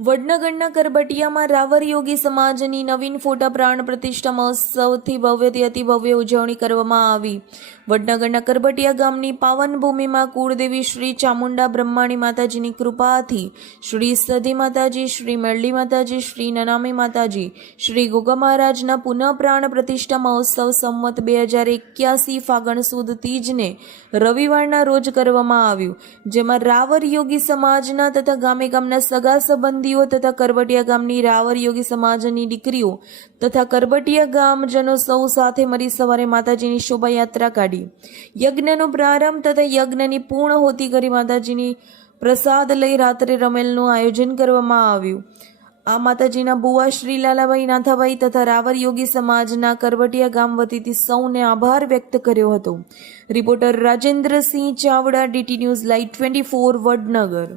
વડનગરના કરબટિયામાં રાવર યોગી સમાજની નવીન ફોટા પ્રાણ પ્રતિષ્ઠા મહોત્સવથી ભવ્યથી અતિભવ્ય ઉજવણી કરવામાં આવી। વડનગરના કરબટિયા ગામની પાવન ભૂમિમાં કુળદેવી શ્રી ચામુંડા બ્રહ્માણી માતાજીની કૃપાથી શ્રી સધી માતાજી, શ્રી મેરડી માતાજી, શ્રી નનામી માતાજી, શ્રી ગોગા મહારાજના પુનઃ પ્રાણ પ્રતિષ્ઠા મહોત્સવ સંવત 2081 ફાગણ સુદ તીજને રવિવારના રોજ કરવામાં આવ્યું, જેમાં રાવર યોગી સમાજના તથા ગામે ગામના સગા સંબંધી તથા કરબટિયા ગામની રાવર યોગી સમાજની દીકરીઓ તથા કરબટિયા ગામજનો સૌ સાથે મળી સવારે માતાજીની શોભાયાત્રા કાઢી યજ્ઞનો પ્રારંભ તથા યજ્ઞની પૂર્ણાહુતિ કરી માતાજીની પ્રસાદ લઈ રાત્રે રમેલનું આયોજન કરવામાં આવ્યું। આ માતાજીના બુવા શ્રી લાલાભાઈ નાથાભાઈ તથા રાવર યોગી સમાજના કરબટિયા ગામ વતીથી સૌને આભાર વ્યક્ત કર્યો હતો। Reporter Rajendrasinh Chavda, DT news live 24 Vadnagar.